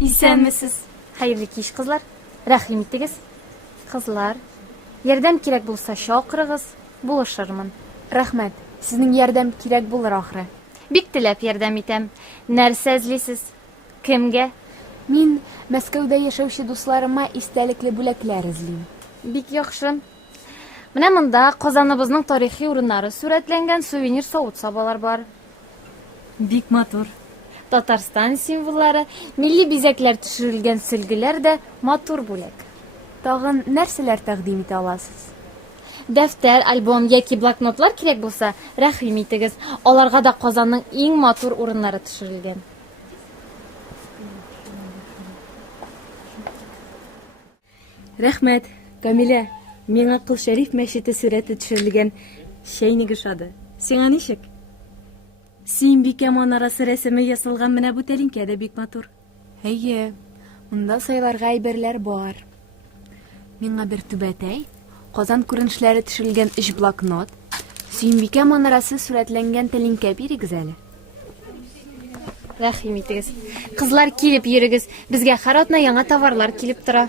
Исәнмесез? Хәерле кич, кызлар. Рәхим итегез. Кызлар, ярдәм кирәк булса чакырыгыз, булышырмын. Рәхмәт. Сезнең ярдәм кирәк булыр ахры. Бик теләп ярдәм итәм. Нәрсә эзлисез? Кемгә? Мин Мәскәүдә яшәүче дусларыма истәлекле бүләкләр эзлим. Бик яхшы. Менә монда Казаныбызның тарихи урыннары сурәтләнгән сувенир савыт-сабалар бар. Бик матур. Татарстан символлары, милли бизәкләр төшерелгән сөлгеләр дә матур бүләк. Тагын нәрсәләр тәкъдим итә аласыз? Дәфтәр, альбом яки блокнотлар кирәк булса, рәхим итегез. Аларга да Казанның иң матур урыннары төшерелгән. Рәхмәт, Камилә. Миңа Кыл Шәриф мәчете сурәте төшерелгән чәйнек ошады. Сиңа ничек? Сөембикә манарасы рәсеме ясалган менә бу тәлинкә дә бик матур. Әйе, монда сайларга әйберләр бар. Миңа бер түбәтәй, Казан күренешләре төшерелгән 3 блокнот, Сөембикә манарасы сурәтләнгән тәлинкә бирегез әле. Рәхим итегез. Кызлар, килеп йөрегез. Безгә һәр атна яңа товарлар килеп тора.